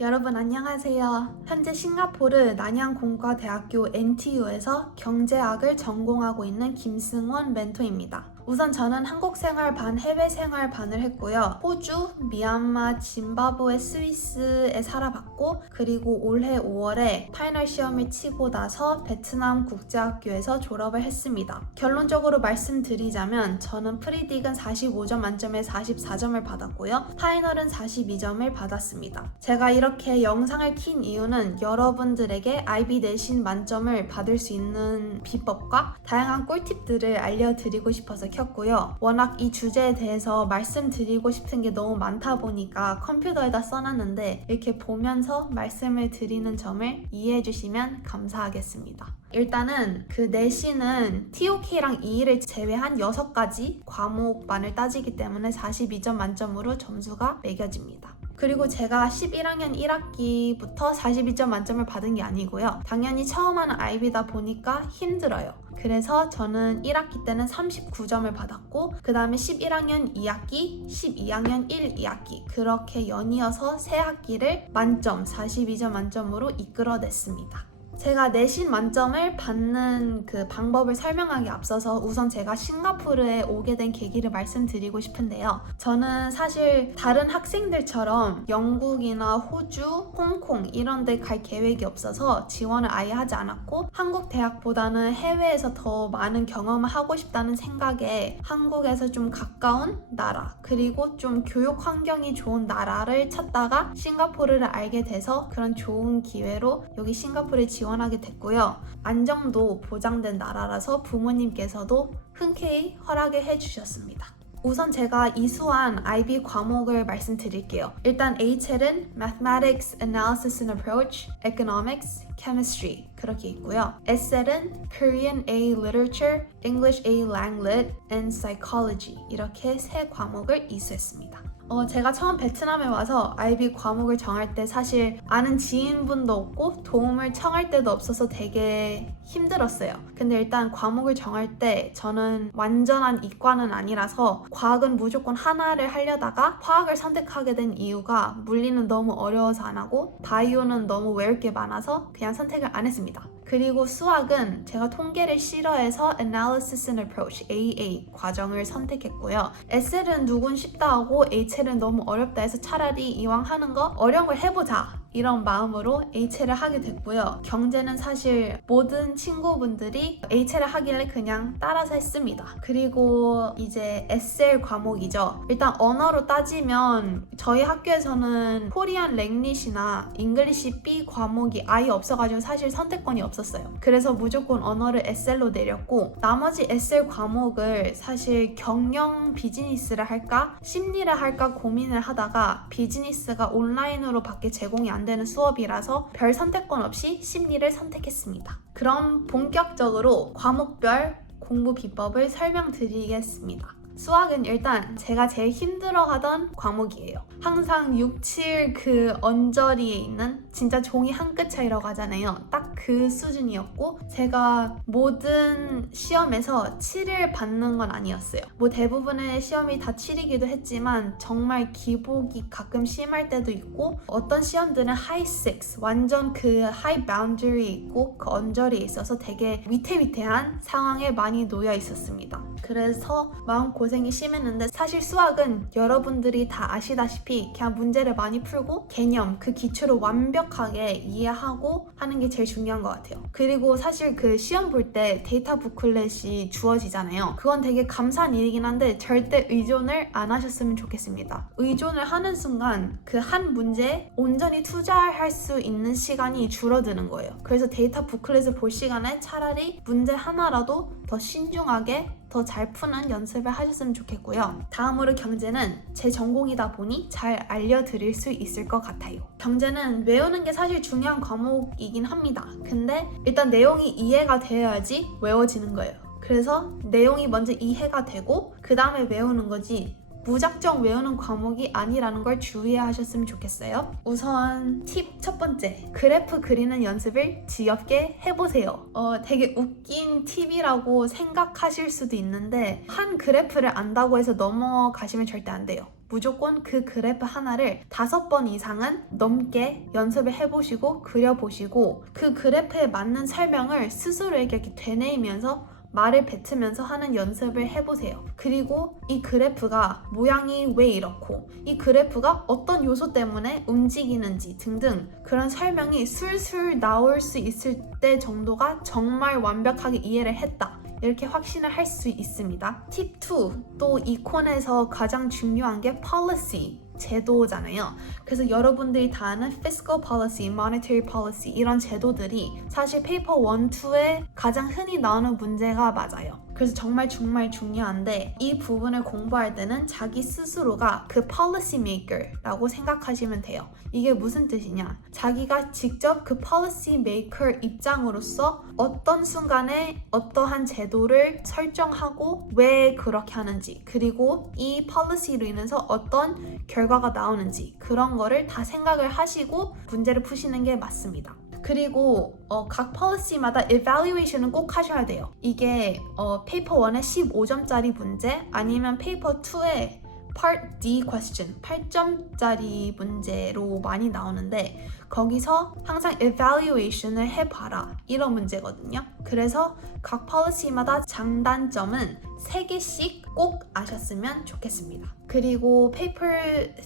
여러분 안녕하세요. 현재 싱가포르 난양공과대학교 NTU에서 경제학을 전공하고 있는 김승원 멘토입니다. 우선 저는 한국 생활 반, 해외 생활 반을 했고요. 호주, 미얀마, 짐바브웨, 스위스에 살아봤고, 그리고 올해 5월에 파이널 시험을 치고 나서 베트남 국제학교에서 졸업을 했습니다. 결론적으로 말씀드리자면 저는 프리딕은 45점 만점에 44점을 받았고요. 파이널은 42점을 받았습니다. 제가 이렇게 영상을 킨 이유는 여러분들에게 IB 내신 만점을 받을 수 있는 비법과 다양한 꿀팁들을 알려드리고 싶어서 켰고요. 워낙 이 주제에 대해서 말씀드리고 싶은 게 너무 많다 보니까 컴퓨터에다 써놨는데 이렇게 보면서 말씀을 드리는 점을 이해해 주시면 감사하겠습니다. 일단은 그 내신은 TOK랑 EE를 제외한 6가지 과목만을 따지기 때문에 42점 만점으로 점수가 매겨집니다. 그리고 제가 11학년 1학기부터 42점 만점을 받은 게 아니고요. 당연히 처음 하는 아이비다 보니까 힘들어요. 그래서 저는 1학기 때는 39점을 받았고 그 다음에 11학년 2학기, 12학년 1, 2학기 그렇게 연이어서 세 학기를 만점, 42점 만점으로 이끌어냈습니다. 제가 내신 만점을 받는 그 방법을 설명하기 앞서서 우선 제가 싱가포르에 오게 된 계기를 말씀드리고 싶은데요. 저는 사실 다른 학생들처럼 영국이나 호주, 홍콩 이런 데 갈 계획이 없어서 지원을 아예 하지 않았고 한국 대학보다는 해외에서 더 많은 경험을 하고 싶다는 생각에 한국에서 좀 가까운 나라 그리고 좀 교육 환경이 좋은 나라를 찾다가 싱가포르를 알게 돼서 그런 좋은 기회로 여기 싱가포르에 지원 하게 됐고요. 안정도 보장된 나라라서 부모님께서도 흔쾌히 허락을 해주셨습니다. 우선 제가 이수한 IB 과목을 말씀드릴게요. 일단 HL은 Mathematics, Analysis and Approach, Economics, Chemistry 그렇게 있고요. SL은 Korean A Literature, English A Langlit, and Psychology 이렇게 세 과목을 이수했습니다. 어, 제가 처음 베트남에 와서 IB 과목을 정할 때 사실 아는 지인분도 없고 도움을 청할 때도 없어서 되게 힘들었어요. 근데 일단 과목을 정할 때 저는 완전한 이과는 아니라서 과학은 무조건 하나를 하려다가 화학을 선택하게 된 이유가 물리는 너무 어려워서 안 하고 바이오는 너무 외울 게 많아서 그냥 선택을 안 했습니다. 그리고 수학은 제가 통계를 싫어해서 Analysis and Approach AA 과정을 선택했고요. SL은 누군 쉽다 하고 HL은 너무 어렵다 해서 차라리 이왕 하는 거 어려운 걸 해보자 이런 마음으로 H를 하게 됐고요. 경제는 사실 모든 친구분들이 H를 하길래 그냥 따라서 했습니다. 그리고 이제 SL 과목이죠. 일단 언어로 따지면 저희 학교에서는 코리안 랭릿이나 잉글리시 B 과목이 아예 없어가지고 사실 선택권이 없었어요. 그래서 무조건 언어를 SL로 내렸고 나머지 SL 과목을 사실 경영 비즈니스를 할까 심리를 할까 고민을 하다가 비즈니스가 온라인으로 밖에 제공이 안 되는 수업이라서 별 선택권 없이 심리를 선택했습니다. 그럼 본격적으로 과목별 공부 비법을 설명드리겠습니다. 수학은 일단 제가 제일 힘들어하던 과목이에요. 항상 6, 7 그 언저리에 있는 진짜 종이 한 끗 차이라고 하잖아요. 딱 그 수준이었고 제가 모든 시험에서 7을 받는 건 아니었어요. 뭐 대부분의 시험이 다 7이기도 했지만 정말 기복이 가끔 심할 때도 있고 어떤 시험들은 high 6 완전 그 high boundary 있고 그 언저리에 있어서 되게 위태위태한 상황에 많이 놓여 있었습니다. 그래서 마음 고생이 심했는데 사실 수학은 여러분들이 다 아시다시피 그냥 문제를 많이 풀고 개념 그 기초를 완벽하게 이해하고 하는 게 제일 중요한 것 같아요. 그리고 사실 그 시험 볼 때 데이터 부클렛이 주어지잖아요. 그건 되게 감사한 일이긴 한데 절대 의존을 안 하셨으면 좋겠습니다. 의존을 하는 순간 그 한 문제에 온전히 투자할 수 있는 시간이 줄어드는 거예요. 그래서 데이터 부클렛을 볼 시간에 차라리 문제 하나라도 더 신중하게 더 잘 푸는 연습을 하셨으면 좋겠고요. 다음으로 경제는 제 전공이다 보니 잘 알려드릴 수 있을 것 같아요. 경제는 외우는 게 사실 중요한 과목이긴 합니다. 근데 일단 내용이 이해가 되어야지 외워지는 거예요. 그래서 내용이 먼저 이해가 되고 그 다음에 외우는 거지 무작정 외우는 과목이 아니라는 걸 주의하셨으면 좋겠어요. 우선 팁 첫 번째, 그래프 그리는 연습을 지겹게 해보세요. 어, 되게 웃긴 팁이라고 생각하실 수도 있는데 한 그래프를 안다고 해서 넘어가시면 절대 안 돼요. 무조건 그 그래프 하나를 다섯 번 이상은 넘게 연습을 해보시고 그려보시고 그 그래프에 맞는 설명을 스스로에게 되뇌이면서 말을 뱉으면서 하는 연습을 해보세요. 그리고 이 그래프가 모양이 왜 이렇고 이 그래프가 어떤 요소 때문에 움직이는지 등등 그런 설명이 술술 나올 수 있을 때 정도가 정말 완벽하게 이해를 했다. 이렇게 확신을 할 수 있습니다. 팁 2. 또 이 콘에서 가장 중요한 게 policy. 제도잖아요. 그래서 여러분들이 다 아는 fiscal policy, monetary policy 이런 제도들이 사실 페이퍼 1, 2에 가장 흔히 나오는 문제가 맞아요. 그래서 정말 정말 중요한데 이 부분을 공부할 때는 자기 스스로가 그 policy maker라고 생각하시면 돼요. 이게 무슨 뜻이냐? 자기가 직접 그 policy maker 입장으로서 어떤 순간에 어떠한 제도를 설정하고 왜 그렇게 하는지 그리고 이 policy로 인해서 어떤 결과가 나오는지 그런 거를 다 생각을 하시고 문제를 푸시는 게 맞습니다. 그리고 어, 각 폴리시마다 evaluation은 꼭 하셔야 돼요. 이게 어, 페이퍼 1에 15점짜리 문제 아니면 페이퍼 2에 Part D question 8점짜리 문제로 많이 나오는데 거기서 항상 evaluation을 해봐라 이런 문제거든요. 그래서 각 폴리시마다 장단점은 3개씩 꼭 아셨으면 좋겠습니다. 그리고 페이퍼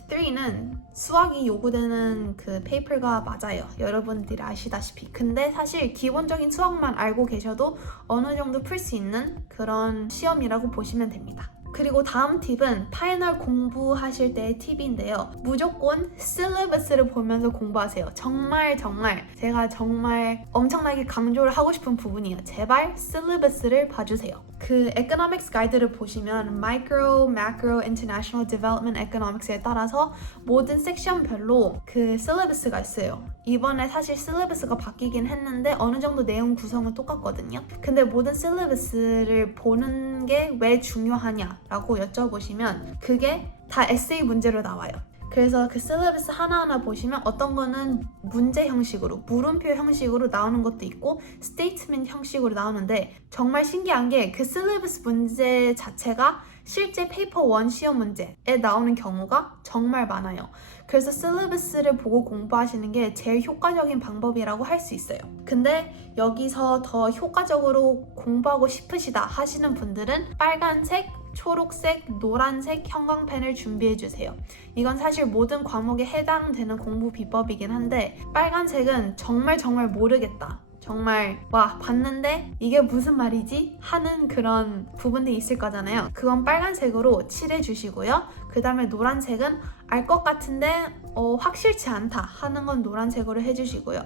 3는 수학이 요구되는 그 페이퍼가 맞아요. 여러분들이 아시다시피. 근데 사실 기본적인 수학만 알고 계셔도 어느 정도 풀 수 있는 그런 시험이라고 보시면 됩니다. 그리고 다음 팁은 파이널 공부하실 때의 팁인데요. 무조건 실리버스를 보면서 공부하세요. 정말 정말 제가 정말 엄청나게 강조를 하고 싶은 부분이에요. 제발 실리버스를 봐주세요. 그 economics 가이드를 보시면 micro, macro, international development economics에 따라서 모든 섹션별로 그 실리버스가 있어요. 이번에 사실 실리버스가 바뀌긴 했는데 어느 정도 내용 구성은 똑같거든요. 근데 모든 실리버스를 보는 게 왜 중요하냐라고 여쭤보시면 그게 다 에세이 문제로 나와요. 그래서 그 실리버스 하나하나 보시면 어떤 거는 문제 형식으로 물음표 형식으로 나오는 것도 있고 스테이트먼트 형식으로 나오는데 정말 신기한 게 그 실리버스 문제 자체가 실제 페이퍼 1 시험 문제에 나오는 경우가 정말 많아요. 그래서 실리버스를 보고 공부하시는 게 제일 효과적인 방법이라고 할 수 있어요. 근데 여기서 더 효과적으로 공부하고 싶으시다 하시는 분들은 빨간색 초록색, 노란색 형광펜을 준비해 주세요. 이건 사실 모든 과목에 해당되는 공부 비법이긴 한데 빨간색은 정말 정말 모르겠다. 정말 와 봤는데 이게 무슨 말이지 하는 그런 부분들이 있을 거잖아요. 그건 빨간색으로 칠해 주시고요. 그 다음에 노란색은 알 것 같은데 어, 확실치 않다 하는 건 노란색으로 해주시고요.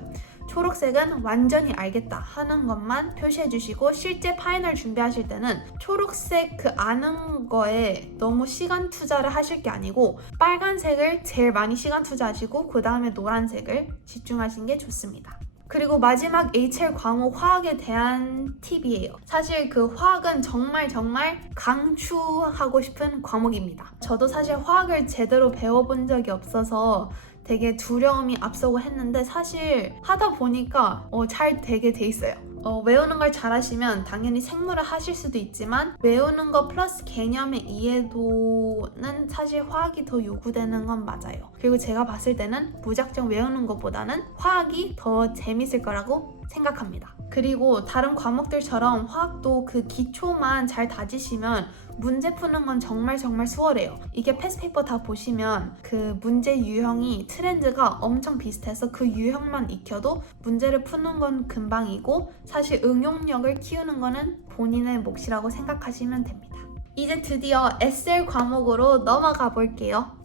초록색은 완전히 알겠다 하는 것만 표시해 주시고 실제 파이널 준비하실 때는 초록색 그 아는 거에 너무 시간 투자를 하실 게 아니고 빨간색을 제일 많이 시간 투자하시고 그 다음에 노란색을 집중하시는 게 좋습니다. 그리고 마지막 HL 과목 화학에 대한 팁이에요. 사실 그 화학은 정말 정말 강추하고 싶은 과목입니다. 저도 사실 화학을 제대로 배워본 적이 없어서 되게 두려움이 앞서고 했는데 사실 하다 보니까 어, 잘 되게 돼 있어요. 어, 외우는 걸 잘하시면 당연히 생물을 하실 수도 있지만 외우는 거 플러스 개념의 이해도는 사실 화학이 더 요구되는 건 맞아요. 그리고 제가 봤을 때는 무작정 외우는 것보다는 화학이 더 재밌을 거라고 생각합니다. 그리고 다른 과목들처럼 화학도 그 기초만 잘 다지시면 문제 푸는 건 정말 정말 수월해요. 이게 패스페이퍼 다 보시면 그 문제 유형이 트렌드가 엄청 비슷해서 그 유형만 익혀도 문제를 푸는 건 금방이고 사실 응용력을 키우는 거는 본인의 몫이라고 생각하시면 됩니다. 이제 드디어 SL 과목으로 넘어가 볼게요.